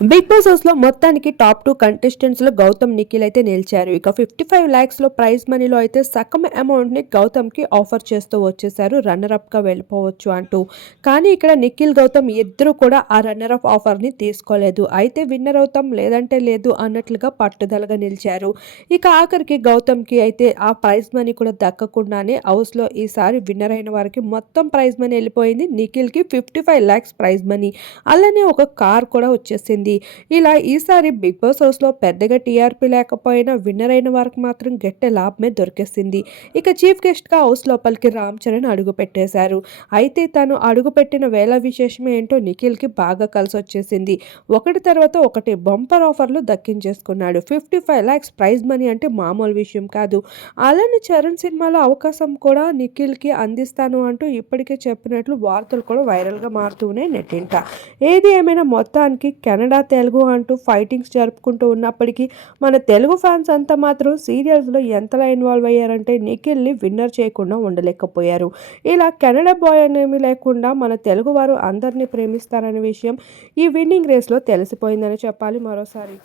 Big boss house లో మొత్తానికి top 2 contestants లో గౌతమ్ నిఖిల్ అయితే నిలిచారు. ఇక 55 lakhs లో ప్రైజ్ మనీలో అయితే సగం అమౌంట్ ని గౌతమ్ కి ఆఫర్ చేస్తూ వచ్చేసారు, రన్నర్ అప్ గా వెళ్ళిపోవచ్చు అంటూ. కానీ ఇక్కడ నిఖిల్ గౌతమ్ ఇద్దరు కూడా ఆ రన్నర్ అప్ ఆఫర్ ని తీసుకోలేదు. అయితే విన్నర్ అవుతాం లేదంటే లేదు అన్నట్లుగా పట్టుదలగా నిలిచారు. ఇక ఆఖరికి గౌతమ్ కి అయితే ఆ ప్రైజ్ మనీ కూడా దక్కకుండానే హౌస్ లో ఈసారి విన్నర్ అయిన వారికి మొత్తం ప్రైజ్ మనీ వెళ్ళిపోయింది. నిఖిల్ కి 55 lakhs ప్రైజ్ మనీ, అలానే ఒక కార్ కూడా వచ్చేసింది. ఇలా ఈసారి బిగ్ బాస్ హౌస్ లో పెద్దగా టీఆర్పీ లేకపోయినా విన్నర్ అయిన వారికి మాత్రం గట్టి లాభమే దొరికేసింది. ఇక చీఫ్ గెస్ట్ గా హౌస్ లోపలికి రామ్ చరణ్ అడుగు పెట్టేశారు. అయితే తను అడుగు పెట్టిన వేళ విశేషం ఏంటో నిఖిల్ కి బాగా కలిసి వచ్చేసింది. ఒకటి తర్వాత ఒకటి బంపర్ ఆఫర్లు దక్కించేసుకున్నాడు. 55 lakhs ప్రైజ్ మనీ అంటే మామూలు విషయం కాదు. అలానే చరణ్ సినిమాలో అవకాశం కూడా నిఖిల్ కి అందిస్తాను అంటూ ఇప్పటికే చెప్పినట్లు వార్తలు కూడా వైరల్ గా మారుతూనే నెట్టింట. ఏది ఏమైనా మొత్తానికి కెనడా తెలుగు అంటూ ఫైటింగ్స్ జరుపుకుంటూ ఉన్నప్పటికీ మన తెలుగు ఫ్యాన్స్ అంతా మాత్రం సీరియల్స్లో ఎంతలా ఇన్వాల్వ్ అయ్యారంటే నిఖిల్ని విన్నర్ చేయకుండా ఉండలేకపోయారు. ఇలా కెనడా బాయ్ అనేమి లేకుండా మన తెలుగు వారు అందరినీ ప్రేమిస్తారనే విషయం ఈ విన్నింగ్ రేస్లో తెలిసిపోయిందని చెప్పాలి మరోసారి.